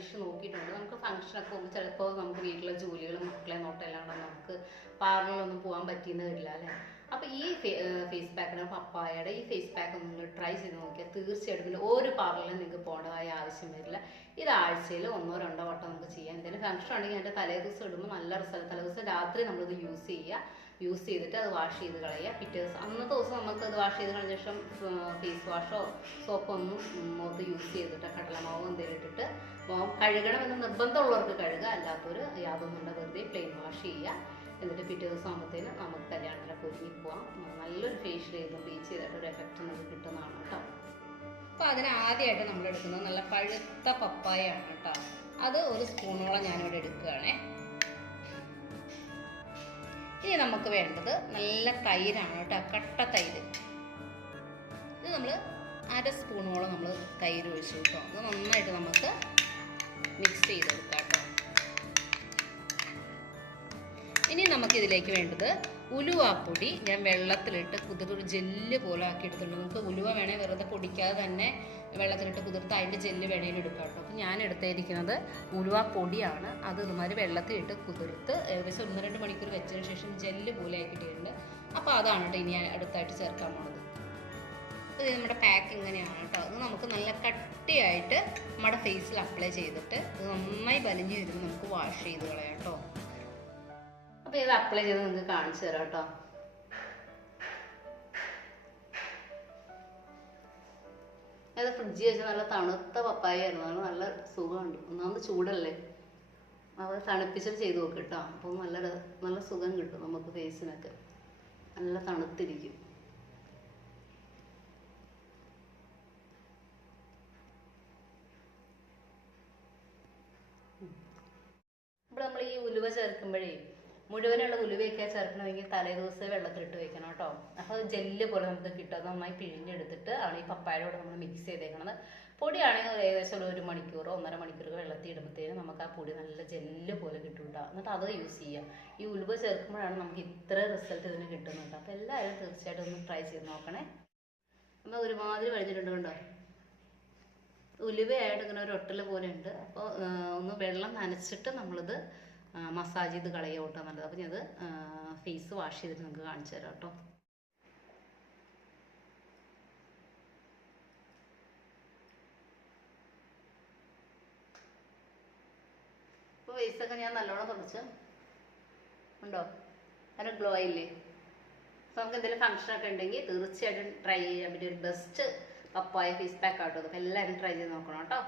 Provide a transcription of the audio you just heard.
പരീക്ഷിച്ച് നോക്കിയിട്ടുണ്ട്. നമുക്ക് ഫംഗ്ഷനൊക്കെ പോകുമ്പോൾ ചിലപ്പോൾ നമുക്ക് വീട്ടിലെ ജോലികളും മക്കളെ നോട്ടം എല്ലാം കൂടെ നമുക്ക് പാർലറിലൊന്നും പോകാൻ പറ്റിയെന്ന് വരില്ല അല്ലേ. അപ്പോൾ ഈ ഫേസ് പാക്കിന് പപ്പായയുടെ ഈ ഫേസ് പാക്ക് ഒന്ന് നിങ്ങൾ ട്രൈ ചെയ്ത് നോക്കിയാൽ തീർച്ചയായിട്ടും ഒരു പാർലറിലും നിങ്ങൾക്ക് പോകേണ്ടതായ ആവശ്യം വരില്ല. ഇത് ആഴ്ചയിൽ 1-2 വട്ടം നമുക്ക് ചെയ്യാം. എന്തെങ്കിലും ഫംഗ്ഷൻ ഉണ്ടെങ്കിൽ അതിൻ്റെ തലേ ദിവസം ഇടുമ്പോൾ നല്ല റിസൾട്ട്. തലേ ദിവസം രാത്രി നമ്മളിത് യൂസ് ചെയ്തിട്ട് അത് വാഷ് ചെയ്ത് കളയുക. പിറ്റേ ദിവസം അന്നത്തെ ദിവസം നമുക്ക് അത് വാഷ് ചെയ്ത് കളഞ്ഞ ശേഷം ഫേസ് വാഷോ സോപ്പോ ഒന്നും മുഖത്ത് യൂസ് ചെയ്തിട്ട് കടലമാവോ എന്തെങ്കിലും ഇട്ടിട്ട് മുഖം കഴുകണമെന്ന് നിർബന്ധമുള്ളവർക്ക് കഴുകുക, അല്ലാത്തവർ യാതൊന്നും വെറുതെ പ്ലെയിൻ വാഷ് ചെയ്യുക. എന്നിട്ട് പിറ്റേ ദിവസം ആകുമ്പോഴത്തേന് നമുക്ക് കല്യാണത്തിലൊക്കെ ഒരുങ്ങി പോവാം. നല്ലൊരു ഫേഷ്യൽ ചെയ്തും ബ്ലീച്ച് ചെയ്തിട്ടൊരു എഫക്റ്റ് നമുക്ക് കിട്ടുന്നതാണ് കേട്ടോ. അപ്പോൾ അതിന് ആദ്യമായിട്ട് നമ്മൾ എടുക്കുന്നത് നല്ല പഴുത്ത പപ്പായയാണ് കേട്ടോ. അത് 1 സ്പൂണോളം ഞാനിവിടെ എടുക്കുകയാണേ. ഇനി നമുക്ക് വേണ്ടത് നല്ല തൈരാണ് കേട്ടോ, കട്ട തൈര്. ഇത് നമ്മൾ 1/2 സ്പൂണോളം നമ്മൾ തൈര് ഒഴിച്ചു കേട്ടോ. അത് നന്നായിട്ട് നമുക്ക് മിക്സ് ചെയ്ത് കൊടുക്കാം കേട്ടോ. ഇനി നമുക്കിതിലേക്ക് വേണ്ടത് ഉലുവാപ്പൊടി. ഞാൻ വെള്ളത്തിലിട്ട് കുതിർത്ത് ജെല്ല് പോലെ ആക്കി എടുത്തിട്ടുണ്ട്. നമുക്ക് ഉലുവ വേണേൽ വെറുതെ പൊടിക്കാതെ തന്നെ വെള്ളത്തിലിട്ട് കുതിർത്ത് അതിൻ്റെ ജെല്ല് വേണേൽ എടുക്കാം കേട്ടോ. അപ്പോൾ ഞാൻ എടുത്തിരിക്കുന്നത് ഉലുവാപ്പൊടിയാണ്. അത് ഇതുമാതിരി വെള്ളത്തിലിട്ട് കുതിർത്ത് ഏകദേശം 1-2 മണിക്കൂർ വെച്ചതിന് ശേഷം ജെല്ല് പോലെ ആക്കിയിട്ടുണ്ട്. അപ്പോൾ അതാണ് കേട്ടോ ഇനി അടുത്തായിട്ട് ചേർക്കാൻ പോണത്. ഇത് നമ്മുടെ പാക്ക് ഇങ്ങനെയാണ് കേട്ടോ. അത് നമുക്ക് നല്ല കട്ടിയായിട്ട് നമ്മുടെ ഫേസിൽ അപ്ലൈ ചെയ്തിട്ട് ഇത് നന്നായി വലിഞ്ഞു വരുമ്പോൾ നമുക്ക് വാഷ് ചെയ്ത് കളയാം കേട്ടോ. അപ്പോൾ ഇത് അപ്ലൈ ചെയ്ത് നിങ്ങൾക്ക് കാണിച്ചു തരാം കേട്ടോ. അത് ഫ്രിഡ്ജിൽ വെച്ച് നല്ല തണുത്ത പപ്പായ ആയിരുന്നു. നല്ല സുഖമുണ്ട്. ഒന്നാമത് ചൂടല്ലേ, അത് തണുപ്പിച്ചിട്ട് ചെയ്ത് നോക്കും കേട്ടോ. അപ്പോൾ നല്ല സുഖം കിട്ടും നമുക്ക് ഫേസിനൊക്കെ. നല്ല തണുത്തിരിക്കും. ഇപ്പോൾ നമ്മൾ ഈ ഉലുവ ചേർക്കുമ്പോഴേ മുഴുവനുള്ള ഉലുവയൊക്കെ ചേർക്കണമെങ്കിൽ തലേ ദിവസമേ വെള്ളത്തിലിട്ട് വെക്കണം കേട്ടോ. അപ്പോൾ അത് ജെല്ല് പോലെ നമുക്ക് കിട്ടും. അത് നന്നായി പിഴിഞ്ഞെടുത്തിട്ട് ആണ് ഈ പപ്പായയോട് നമ്മൾ മിക്സ് ചെയ്തേക്കണത്. പൊടിയാണെങ്കിൽ ഏകദേശം 1 മണിക്കൂറോ 1.5 മണിക്കൂറോ വെള്ളത്തിൽ ഇടുമ്പോഴത്തേനും നമുക്ക് ആ പൊടി നല്ല ജെല്ല് പോലെ കിട്ടും കേട്ടോ. എന്നിട്ട് അത് യൂസ് ചെയ്യാം. ഈ ഉലുവ ചേർക്കുമ്പോഴാണ് നമുക്ക് ഇത്ര റിസൾട്ട് ഇതിന് കിട്ടുന്നുണ്ട്. അപ്പോൾ എല്ലാവരും തീർച്ചയായിട്ടും ഒന്ന് ട്രൈ ചെയ്ത് നോക്കണേ. നമ്മൾ ഒരുമാതിരി കഴിഞ്ഞിട്ടുണ്ട് കേട്ടോ. ഉലുവയായിട്ട് ഇങ്ങനെ ഒരു ഒട്ടൽ പോലെ ഉണ്ട്. അപ്പോൾ ഒന്ന് വെള്ളം നനച്ചിട്ട് നമ്മളിത് മസാജ് ചെയ്ത് കളയുക കേട്ടോ നല്ലത്. അപ്പം ഞാൻ ഫേസ് വാഷ് ചെയ്തിട്ട് നിങ്ങൾക്ക് കാണിച്ചു തരാം കേട്ടോ. ഇപ്പോൾ ഫേസൊക്കെ ഞാൻ നല്ലോണം തുടച്ച് ഉണ്ടോ, അതിന് ഗ്ലോ ഇല്ലേ. അപ്പോൾ നമുക്ക് എന്തെങ്കിലും ഫംഗ്ഷനൊക്കെ ഉണ്ടെങ്കിൽ തീർച്ചയായിട്ടും ട്രൈ ചെയ്യാൻ പറ്റിയ ഒരു ബെസ്റ്റ് പപ്പായ ഫേസ് പാക്ക് ആട്ടോ. അപ്പോൾ എല്ലാവരും ട്രൈ ചെയ്ത് നോക്കണം കേട്ടോ.